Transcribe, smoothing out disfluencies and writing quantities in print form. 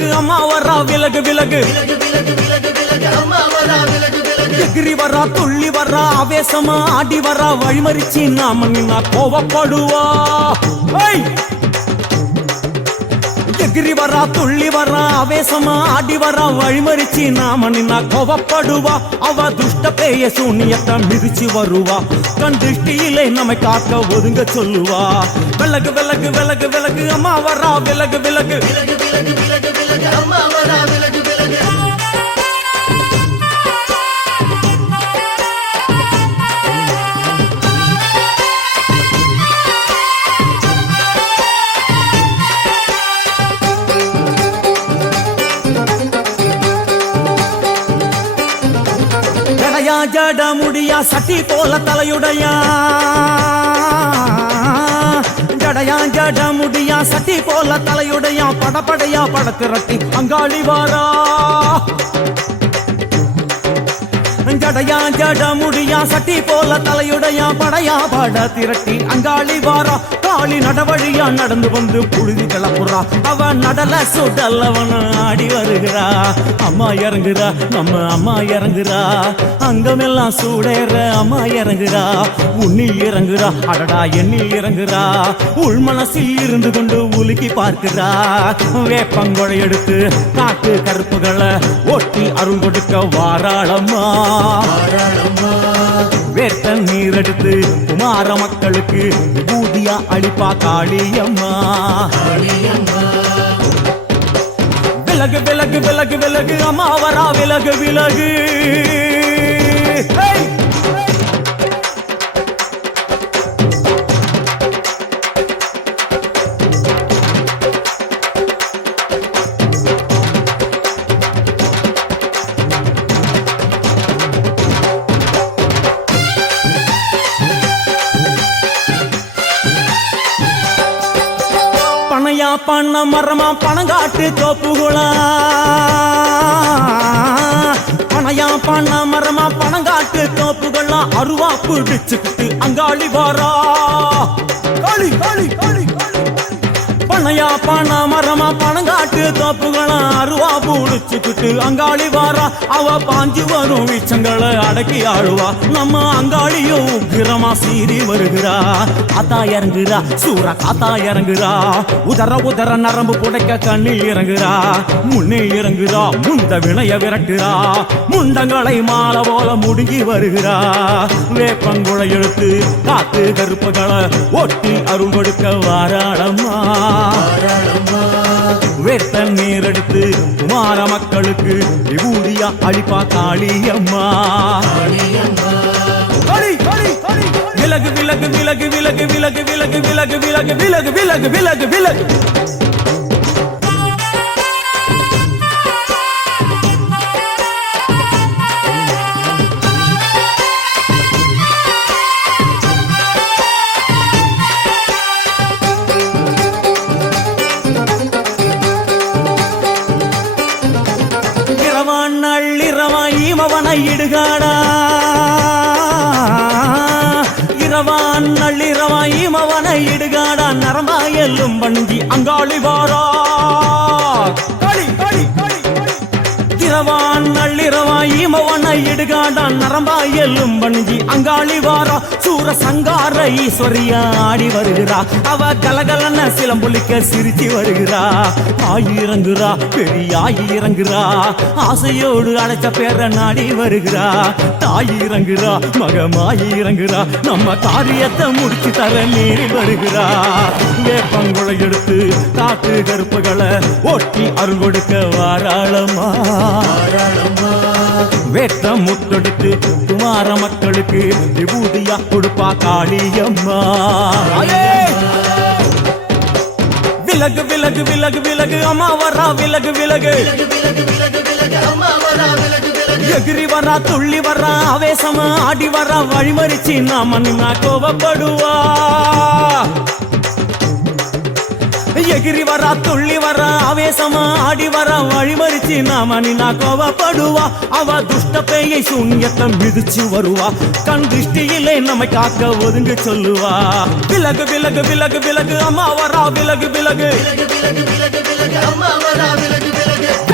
விலகு அம்மா வரா விலகு விலகு எகிரி வரா துள்ளி வரா ஆவேசமா ஆடி வரா வழிமறிச்சு நாம நின்னா கோவப்படுவா எகிரி வரா துள்ளி வரா ஆவேசமா ஆடி வரா வழிமறிச்சு நாம நின்னா கோவப்படுவா அவ துஷ்ட பேய சூனியத்தை மிதிச்சு வருவா கண் திருஷ்டியிலே நம்மை காக்க ஒதுங்க சொல்லுவா விலகு விலகு விலகு விலகு அம்மா வரா விலகு விலகு அம்மா வரா விலகு விலகு ஜட முடியா சட்டி போல தலையுடையா ஜடையா ஜட முடியா சட்டி போல தலையுடையா படப்படையா படத்திரட்டி அங்காளி வாரா ஜடையா ஜட முடியா சட்டி போல தலையுடையா படையா பட திரட்டி அங்காளி வாரா காளி நடவழியா நடந்து வந்து புழுதி கிளப்புறா அவ நடல சுடல்லவன ஆடி வருகிறா அம்மா இறங்குறா நம்ம அம்மா இறங்குறா அங்கமெல்லாம் சூடேற அம்மா இறங்குறா உன்னில் இறங்குறா அடடா எண்ணில் இறங்குறா உள் மனசில் இருந்து கொண்டு உலுக்கி பார்க்கிறா வேப்பங்கொழை எடுத்து காட்டு கருப்புகளை ஒட்டி அருள் கொடுக்க வாராளம்மா வேட்ட நீர் எடுத்து குமார மக்களுக்கு பூதியா அளிப்பா காளியம்மா விலகு விலகு விலகு விலகு அம்மா வரா விலகு விலகு பண்ண மரமா பணங்காட்டு தோப்புகளா பணையா பண்ண மரமா பணங்காட்டு தோப்புகளா அருவா பிடிச்சுக்கிட்டு அங்காளி வாரா காளி காளி காளி பணையா பண்ண மரமா பணங்காட்டு தோப்புகளா அருவா பிடிச்சுக்கிட்டு அங்காளி வாரா அவ பாஞ்சு வரும் வீச்சங்களை அடக்கி ஆழுவா நம்ம அங்காளியும் உக்கிரமா சீறி வருகிறா காத்தா இறங்குறா சூரா காத்தா இறங்குறா உதர உதர நரம்பு புடைக்க கண்ணில் இறங்குறா முன்னே இறங்குறா முந்த வினைய விரட்டுறா முண்டங்களை மாலை போல முடுங்கி வருகிறா வேப்பங்குழை எடுத்து காத்து கருப்புகளை ஒட்டி அருள் கொடுக்க வாராளம்மா வேட்ட நீர் எடுத்து குமார மக்களுக்கு விபூதியா அளிப்பா காளியம்மா விலகு விலகு விலகு விலகு விலகு விலகு விலகு விலகு விலகு விலகு விலகு விலகு நள்ளிரவாயிமவனை இடுகாடா இரவான் நள்ளிரவாயிமவனை இடுகாடா நரம்பா எல்லும் வண்டி அங்காளி வாரா காளி காளி காளி இரவான் நள்ளிரவாயிமவனை இடுகாடா நரம்பா எல்லும் வண்டி அங்காளி வாரா சூர சங்கார ஈஸ்வரியா ஆடி வருகிறா அவ கலகலன சிலம்புலிக்க சிரிச்சு வருகிறா ஆயிரங்குறா பெரியாயி இறங்குறா ஆசையோடு அடைச்ச பேர நாடி வருகிறா தாய் இறங்குறா மகமாயி இறங்குறா நம்ம காரியத்தை முடிச்சு தர நீறி வருகிறா வேப்பங்குழை எடுத்து காட்டு கருப்புகளை ஒட்டி அருள் கொடுக்க வாராளம்மா வேட்ட முத்தெடுத்து குமார மக்களுக்கு விபூதியா கொடுப்பா காளியம்மா விலகு விலகு விலகு விலகு அம்மா வரா விலகு விலகு எகிரி வரா துள்ளி வரா ஆவேசமா ஆடி வரா வழிமறிச்சு நாம நின்னா கோவப்படுவா எகிரி வரா துள்ளி வரா ஆவேசமா ஆடி வரா வழிமறிச்சு நாம நின்னா கோவப்படுவா அவ துஷ்ட பேயை சூன்யத்தை மிதிச்சு வருவா கண் திருஷ்டியிலே நம்மை காக்க ஒதுங்க சொல்லுவா விலகு விலகு விலகு விலகு அம்மா வரா விலகு விலகு அம்மா வரா விலகு விலகு அங்கே